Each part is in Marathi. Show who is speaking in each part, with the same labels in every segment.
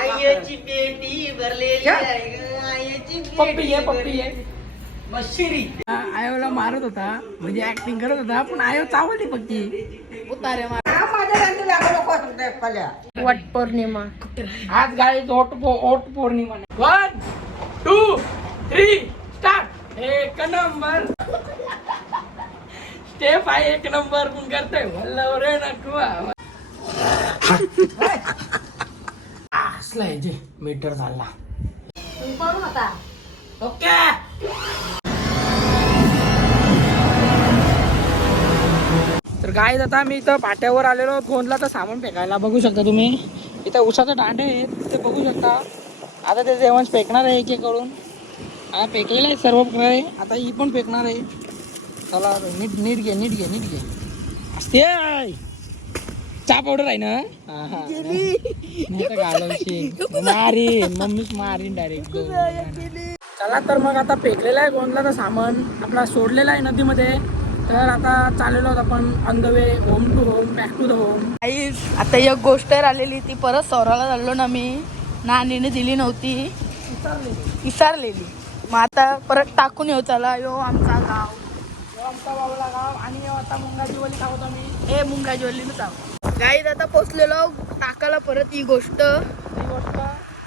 Speaker 1: आईची पेटी भरलेली
Speaker 2: क्या?
Speaker 1: आहे ग, आईची
Speaker 2: पप्पी आहे पप्पी आहे.
Speaker 1: मशिरी.
Speaker 2: आयोला मारत होता म्हणजे ऍक्टिंग करत होता पण आयो चावली पक्की उतारे मार.
Speaker 3: वट पौर्णिमा.
Speaker 2: आज गाडी ओट ओट Purnima one two three start एक नंबर. स्टेप आहे एक नंबर पण करतोय. म्हणलं रे असलाय जे मीटर झाला?
Speaker 3: तू कोण होता
Speaker 2: ओके. तर काय आता मी इथं पाट्यावर आलेलो. गोंदला तर सामान फेकायला बघू शकता तुम्ही. इथं उसाचं दांडे आहेत ते बघू शकता. आता ते जेवण फेकणार आहे एक एक करून आता फेकलेलं आहे सर्व प्रकारे आता ही पण फेकणार आहे. चला नीट नीट घे नीट घे नीट घे. असते चहा पावडर आहे ना. नाही तर घालवशील. मारीन. मम्मीच मारीन डायरेक्ट चला तर मग आता फेकलेला आहे गोंदला सामान. आपला सोडलेला आहे नदीमध्ये. तर आता चाललेलो आहोत आपण on the way home to home back to the home
Speaker 3: आई आता एक गोष्ट राहिलेली ती परत सौराला चाललो ना मी. नानीने दिली नव्हती. विसरलेली. मग आता परत टाकून येऊ चला. यो आमचा गाव.
Speaker 2: आमचा बाबला गाव. आणि आता मुंगाची वली खावतो मी
Speaker 3: हे मुंगा ज्वेलरीनं गाईत आता पोचलेलो टाकाला परत ही गोष्ट.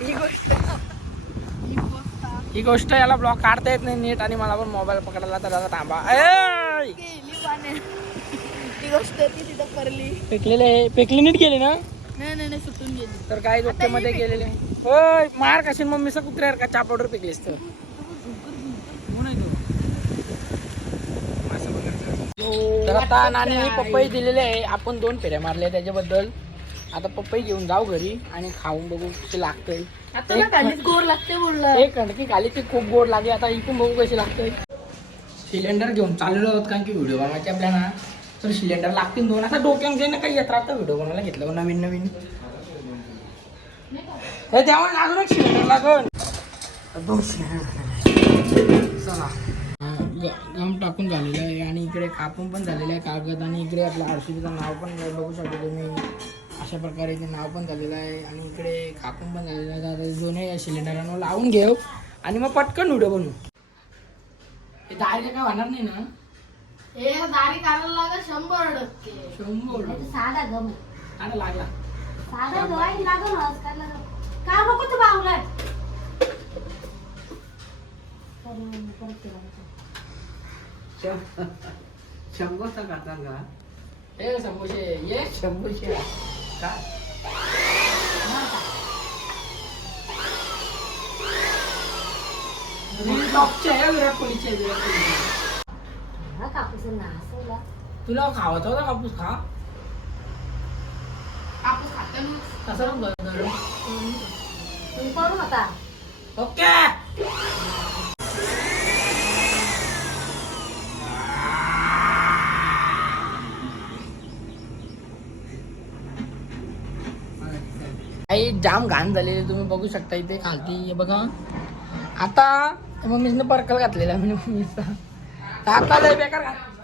Speaker 2: ही गोष्ट.
Speaker 3: ही गोष्ट.
Speaker 2: याला ब्लॉक काढता येत नाही नीट आणि मला पण मोबाईल पकडायला तर आता थांबा.
Speaker 3: ती गोष्ट ती तिथं पडली
Speaker 2: फेकलेले आहे. फेकले नीट गेले ना?
Speaker 3: नाही नाही नाही सुटून गेली.
Speaker 2: तर काय डोक्यामध्ये मध्ये गेलेले होय मार कशी मम्मीचा कुत्र्यावर का चहा पावडर फेकलीस तर. तर आता नानी पपई दिलेले आहे. आपण दोन फेऱ्या मारल्या त्याच्याबद्दल. आता पपई घेऊन जाऊ घरी आणि खाऊन बघू कशी लागते
Speaker 3: आता ना काहीच गोड लागते बोललं.
Speaker 2: एक कणकी खाली ती खूप गोड लागली. आता इकून बघू कशी लागते सिलेंडर घेऊन चाललेलो आहोत कारण की व्हिडिओ बनवायचे आपल्याला तर सिलेंडर लागतील दोन. आता डोक्यामध्ये ना काही येत राहतं. व्हिडिओ बनवायला घेतलं हो नवीन नवीन. हे तेव्हा अजून एक सिलेंडर लागल. दोन सिलेंडर. चला. गम टाकून झालेलं आहे आणि इकडे कापून पण झालेलं आहे कागद आणि इकडे आपलं आरसीबीचं नाव पण बघू शकता तुम्ही अशा प्रकारे ते नाव पण झालेलं आहे आणि इकडे कापून पण झालेलं आहे आता दोन्ही सिलेंडरांवर लावून घेऊ आणि मग पटकन व्हिडिओ बनवू हे दारी काय होणार नाही ना
Speaker 3: हे दारी काढायला लागत शंभर टक्के
Speaker 2: शंभर
Speaker 4: साधा गम
Speaker 2: आता लागला
Speaker 4: साधा गवाई लागल का नको तू 전,
Speaker 1: 전고사
Speaker 2: 갔던가?
Speaker 1: 예,
Speaker 2: 전무시, 예? 전무시야.
Speaker 4: 가.
Speaker 2: 일덕제야
Speaker 3: 그래갖고
Speaker 2: 이제
Speaker 4: 그래갖고
Speaker 2: 내가
Speaker 4: 앞에서 나왔어
Speaker 2: 들어가 저러가? 앞에서 가
Speaker 3: 앞에서 갔다면
Speaker 2: 가서는 뭐야 너를
Speaker 4: 응 바로 갔다.
Speaker 2: 오케이 काही जाम घाण झालेली तुम्ही बघू शकता इथे. खालती बघा. आता मम्मीने परकल घातलेला म्हणजे मम्मीचा. टाकालंय बेकार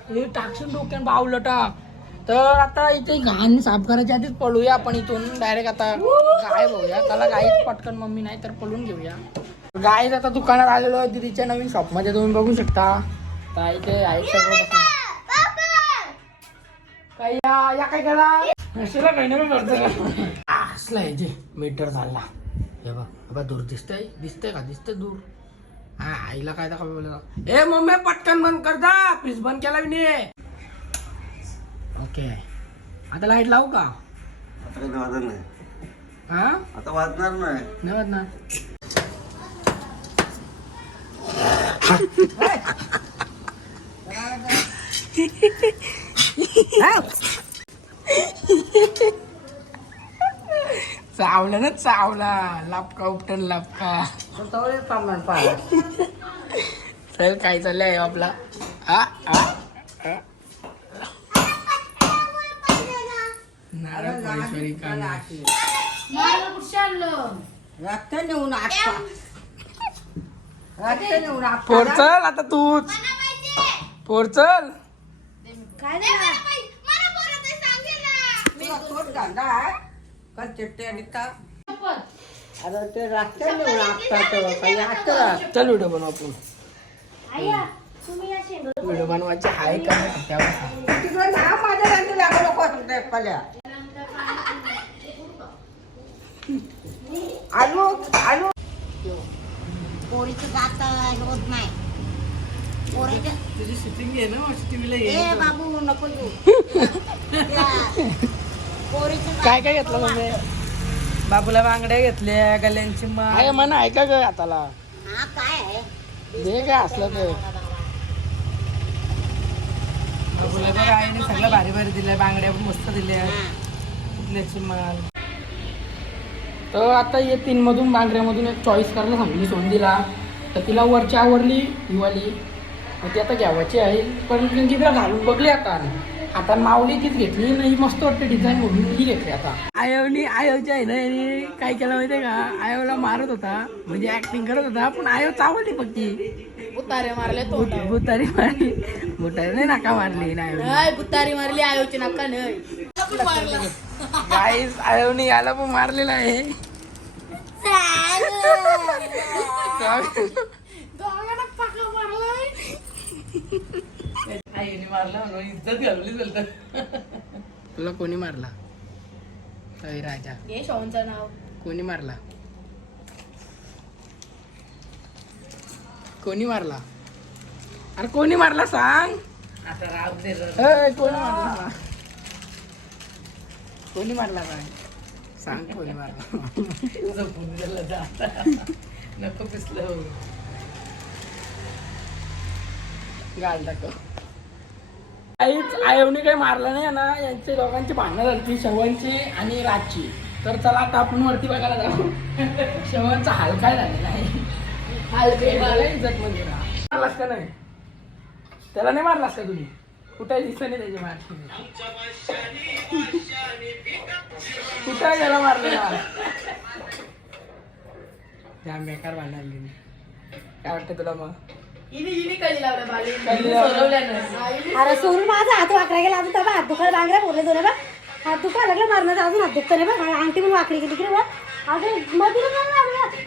Speaker 2: हे टाकशील डोक्यान बावलं टाक तर आता इथे घाण साफ करायच्या आधीच पळूया आपण इथून. डायरेक्ट आता गाय बघूया. त्याला गाईच पटकन मम्मी नाही तर पळून घेऊया. गाय आता दुकानात आलेलो आहे दीदीच्या नवीन शॉपमध्ये. तुम्ही बघू शकता. तर इथे आहे सगळं काही या या काय करा? नशिला काही नाही करतो? असला आहे जे मीटर झाला. हे बघ हे बघ दूर दिसतंय? दिसतंय का? दिसतंय दूर. हा आईला काय दाखव बोलला? ए मम्मी पटकन बंद कर दा प्लीज बंद केला मी नाही ओके आता लाइट लावू का?
Speaker 5: आता काही नाही.
Speaker 2: हा?
Speaker 5: आता वाजणार नाही.
Speaker 2: नाही वाजणार. चावला ना चावला लापका उपटन लापका चल काय चाललंय आपला आ आ आ. नारळ.
Speaker 4: मला कुठे आणलं
Speaker 1: रक्त नेऊन आटपा रक्त नेऊन आटपा
Speaker 2: पोर चल आता तूच पोर चल
Speaker 4: काय नाही
Speaker 1: तुला तोच धंदा आहे का चिट्टे आणि अरे ते रस्त्याने नेऊन आपतात काही असतं
Speaker 2: चल व्हिडिओ बनवू आपण.
Speaker 4: आया तुम्ही या शेंग
Speaker 2: व्हिडिओ बनवायचे आहे का? नाही त्यावर सांग.
Speaker 1: तिकडे ना माझ्या गांधी लागू नको तुमच्या पल्या. आलू आलू.
Speaker 4: पोरीचं जात होत नाही. पोरीचं
Speaker 2: तुझी शूटिंग घे ना टीव्हीला
Speaker 4: ए बाबू नको येऊ.
Speaker 2: काय काय घेतलं मम्मी
Speaker 3: बाबूला बांगड्या घेतल्या गल्यांची
Speaker 2: आहे म्हणा ऐका ग आताला
Speaker 4: हा काय आहे?
Speaker 2: दे काय असलं ते
Speaker 3: बाबूला बघ आईने सगळं भारी भारी दिलंय बांगड्या पण मस्त दिल्या. कुठल्याची माल
Speaker 2: तर आता ये तीन मधून बांगऱ्यामधून एक चॉईस करायला सांगली सोंदीला तर तिला वरची आवडली हिवाली. मग ती आता घ्यावायची आहे. पण तिला घालून बघली आता. आता माऊली तीच घेतली नाही मस्त वाटते डिझाईन म्हणून ही घेतली आता. आयोनी आयोच्या आहे ना याने काय केलं माहितीये का? आयोला मारत होता म्हणजे ऍक्टिंग करत होता पण आयो चावली फक्त
Speaker 3: उतारे मारले तोंडावर.
Speaker 2: बुतारी मारली. बुतारी नाही नाका मारली नाही
Speaker 3: नाही बुतारी मारली आयोची नका नाही.
Speaker 2: गाईस आयोनी याला पण मारलेला आहे.
Speaker 3: आईने मारला म्हणून इज्जत घालवली बोलतात
Speaker 2: तुला कोणी मारला? अय राजा.
Speaker 3: हे शवनचं नाव.
Speaker 2: कोणी मारला? कोणी मारला? अरे कोणी मारला सांग?
Speaker 3: आता राव दे रे.
Speaker 2: कोणी मारला? कोणी मारला सांग? सांग कोणी मारला.
Speaker 3: तुझं फोन झालं जा. नको पिसलं.
Speaker 2: गाल दाखव. काहीच आयवने काही मारलं नाही ना यांचे दोघांची भांडणं झाली शवनची आणि राजची. तर चला आता आपण वरती बघायला जाऊ. शवनचा हाल काय झालेला आहे. इज्जत मध्ये मारलास का नाही? त्याला नाही मारलास का तुम्ही? कुठे दिसत नाही त्याची मार कुठे त्याला मारलेला जाम बेकार भांडण काय वाटतं तुला मग?
Speaker 3: इनी इनी कळी लावलं बाली. सोडवल्यानं
Speaker 4: अरे सोडून माझा हात वाकडा गेला अजून तेव्हा हात दुखायला बांगड्या बोलले दोन बा हात दुखायला लागलं मारण्याचं अजून हात दुखतं नाही बा अंगठी पण वाकडी गेली की बा अजून मध्ये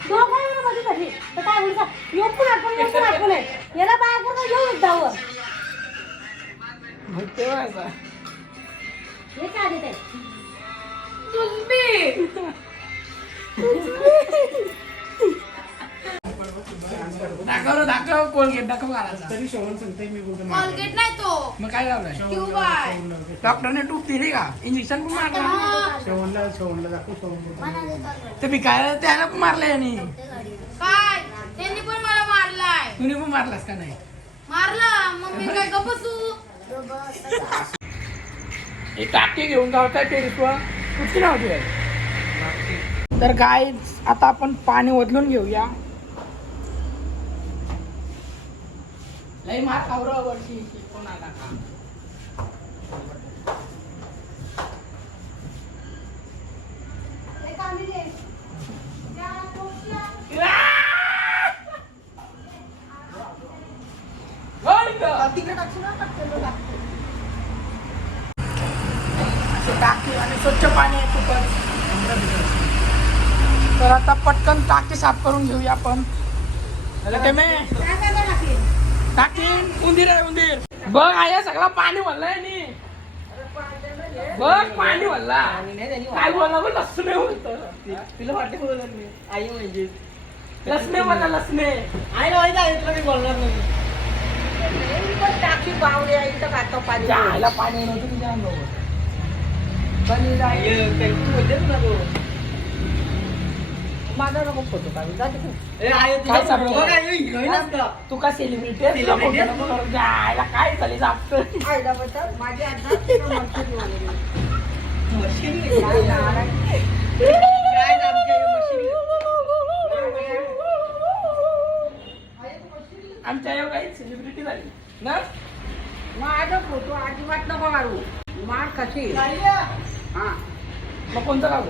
Speaker 4: दोघं मध्ये कधी तर काय बोलतात योग पण आठवण योग पण आठवण आहे याला बाहेर करून येऊ एकदावर.
Speaker 2: मग तेव्हा असा.
Speaker 4: हे काय देते
Speaker 2: दाखव रे, दाखव कोलगेट दाखव घालायचा तरी शोभन सांगते मी कुठे
Speaker 3: कोलगेट नाही तो.
Speaker 2: मग काय लावलंय?
Speaker 3: ट्यूब आहे
Speaker 2: डॉक्टरने टूप दिली का? इंजेक्शन पण मारला. ते भिकायला त्याला पण मारलं यांनी?
Speaker 3: काय? त्यांनी पण मला मारलाय.
Speaker 2: तुम्ही पण मारलास का नाही?
Speaker 3: मारला. काय
Speaker 2: हे टाके घेऊन जाऊ काय टेरिसवर कुठची नव्हती तर काय आता आपण पाणी बदलून घेऊया. लई मार खावर वर्षी कोण आला का असे टाकी आणि स्वच्छ पाणी आहे खूपच तर आता पटकन टाकी साफ करून घेऊया आपण टाकी. उंदीर आहे उंदीर. बघ आया सगळा पाणी भरलाय नी. बघ पाणी भरला. काय बोलला बघ लसणे बोलत
Speaker 1: तिला वाटते बोलत मी आई म्हणजे.
Speaker 2: लसणे बोलला लसणे.
Speaker 1: आईला माहिती आहे तुला मी बोलणार नाही. पण टाकी बावली आई तर पाणी
Speaker 2: पाणी नव्हतं तुझ्या अंगावर.
Speaker 1: तू ना तू. माझा नको फोटो काढून जाते तू
Speaker 2: काय सांगतो? तू का सेलिब्रिटी आहे तुला फोटो नको करू. जायला काय झाली जात
Speaker 1: आईला बद्दल माझी आता मशीन वगैरे? काय नाराज. काय आमच्या
Speaker 2: आई काही सेलिब्रिटी झाली. ना?
Speaker 1: माझा फोटो अजिबात नको मारू. मार कशी हा.
Speaker 2: मग कोणतं काढू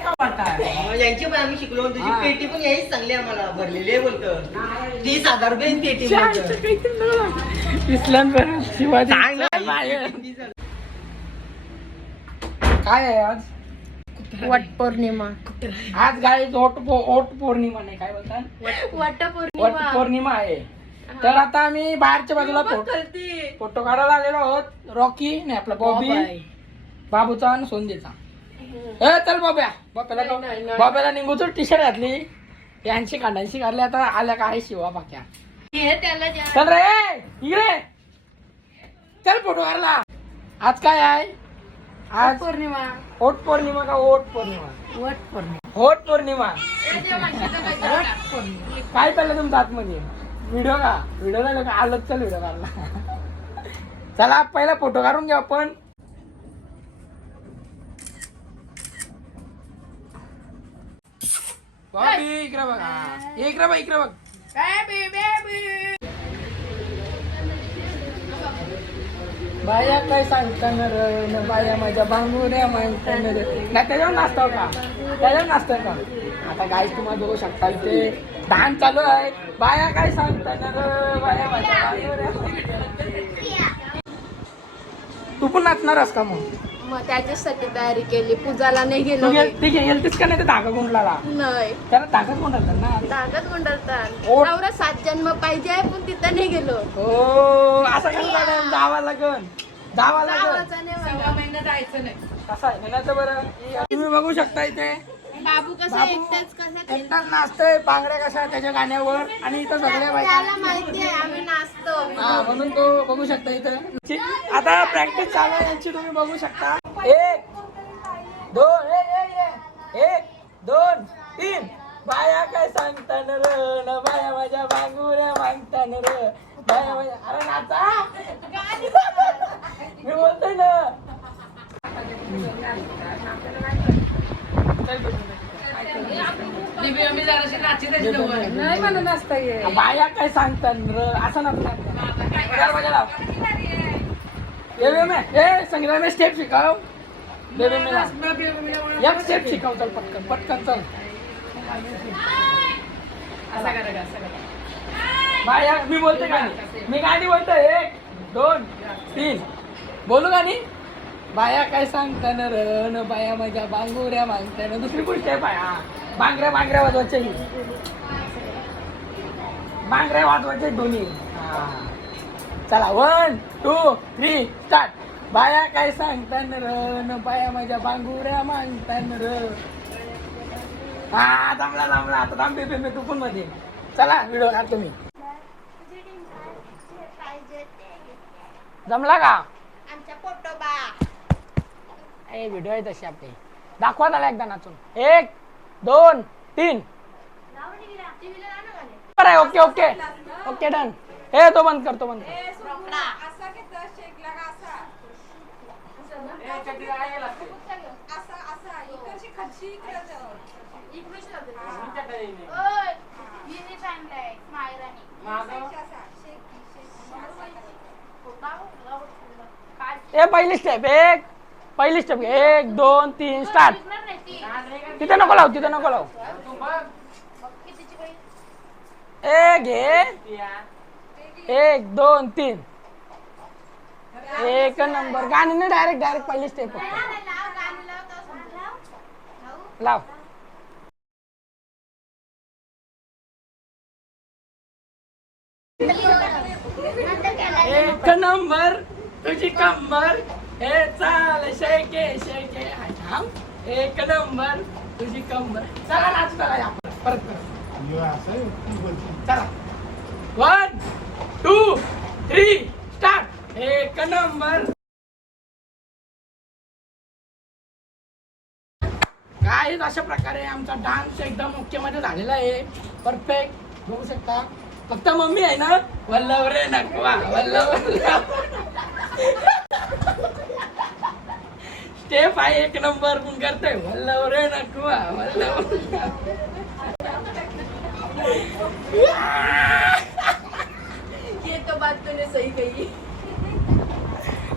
Speaker 1: का वाटताय
Speaker 6: यांची पण आम्ही शिकलो तुझी
Speaker 1: हा.
Speaker 6: पेटी पण यायच चांगली आम्हाला भरलेली आहे बोलतो. तीस हजार रुपये पेटी बोलतो.
Speaker 2: शिवाजी काय आहे आज?
Speaker 3: वट पौर्णिमा
Speaker 2: आज गाडी ओट पौ- ओट पौर्णिमा नाही काय बोलतात
Speaker 3: वट
Speaker 2: वट पौर्णिमा आहे. तर आता आम्ही बाहेरच्या बाजूला फोटो फोटो काढायला आलेलो आहोत. रॉकी नाही आपला बॉबी बाबूचा आणि सोंदेचा. ए चल बाब्या. बाब्याला बाब्याला निंगूचं टी शर्ट घातली. यांची काढायची काढली आता आल्या काय शिवा बाक्या. चल रे इकडे चल फोटो काढला आज काय आहे? आज
Speaker 3: पौर्णिमा
Speaker 2: ओट पौर्णिमा का ओट पौर्णिमा?
Speaker 3: वट पौर्णिमा.
Speaker 2: होट पौर्णिमा. काय चाललं तुमच्या आतमध्ये? व्हिडिओ का? व्हिडिओ झालं का आलंच चल व्हिडिओ काढला चला पहिला फोटो काढून घेऊ आपण. बॉबी, इकडे बघा. इकडे बघ इकडे बघ. बाया काय सांगताना र न बाया माझ्या बांगुऱ्या र नाही त्याच्यावर नाचतो का? त्याच्यावर नाचतो का? आता गाईस तुम्हाला बघू शकता इथे डान्स चालू आहे. बाया काय सांगताना र बाया माझ्या बांगुऱ्या. तू पण नाचणारस का मग?
Speaker 3: मग त्याच्यासाठी तयारी केली. पूजाला नाही गेलो
Speaker 2: तू गेल- ठीक आहे गेलतीस का नाही ते धागा गुंडला
Speaker 3: नाही.
Speaker 2: त्याला धागा गुंडला ना?
Speaker 3: धागत गुंडलतात. नवरा सात जन्म पाहिजे पण तिथं नाही गेलो.
Speaker 2: हो असं कसं झालं? जावा लागन जावा लागन
Speaker 3: गावाचा नाही मला.
Speaker 2: कसं आहे? नाही तर बरं. तुम्ही बघू शकता इथे.
Speaker 3: बाबू कसं
Speaker 2: बाबू
Speaker 3: एकटाच कसं
Speaker 2: एकटाच नाचतोय बांगड्या कशा त्याच्या गाण्यावर आणि इथं सगळ्या
Speaker 3: त्याला
Speaker 2: बायका
Speaker 3: माहिती आहे आम्ही नाचतो.
Speaker 2: हा म्हणून तो बघू शकता इथं. आता प्रॅक्टिस चालू आहे यांची तुम्ही बघू शकता. एक दोन ए, ए, ए. एक दोन तीन. बाया काय सांगता न र? न बाया माझ्या बांगुऱ्या मागता न र? बाया माझ्या अरे नाचा! मी बोलतोय ना. बाया काय सांगतात र? असं ना संग्रामे स्टेप शिकाव. बेबी मेला एक स्टेप शिकाव चल पटकन पटकन चल. बाया मी बोलते गाणी मी गाणी बोलतोय. एक दोन तीन. बोलू गाणी बाया काय सांगता न र न बाया माझ्या बांगुऱ्या मागता न दुसरी गोष्ट आहे बाया. बांगऱ्या बांगऱ्या वाजवायच्या. बांगड्या वाजवायचे दोन्ही. चला वन टू थ्री स्टार्ट बाया काय सांगतान र? न बाया माझ्या बांगुऱ्या मागतान र. हा थांबला थांबला. आता थांबे पे तू पण मध्ये. चला व्हिडिओ काढ तुम्ही. जमला का?
Speaker 3: आमच्या पोटोबा
Speaker 2: ए व्हिडिओ आहे तशी आपली. दाखवा त्याला एकदा नाचून. एक दोन तीन. बरं आहे ओके ओके. Okay done. हे तो बंद कर तो बंद कर. ए पहिली स्टेप एक. पहिली स्टेप एक दोन तीन स्टार्ट तिथे नको लाव तिथे नको लाव. ए घे. एक दोन तीन. एक नंबर. गाणी ना डायरेक्ट डायरेक्ट पहिली स्टेप लाव. एक नंबर तुझी कंबर. हे चाल शेके शेके. थांब. एक नंबर तुझी कंबर. चला नाच करा या. परत करा. चला. वन टू थ्री स्टार्ट एक नंबर. काय अशा प्रकारे आमचा डान्स एकदम ओके मध्ये झालेला आहे. परफेक्ट बघू शकता. फक्त मम्मी आहे ना? वल्लव रे नकवा वल्लव स्टेप आहे एक नंबर. पण करते वल्लव रे नकवा वल्लव
Speaker 3: ये तो बात तूने सही कही.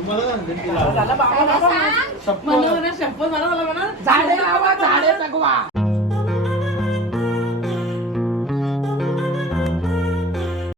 Speaker 2: घेऊन आलाय. झाडे लावा झाडे जगवा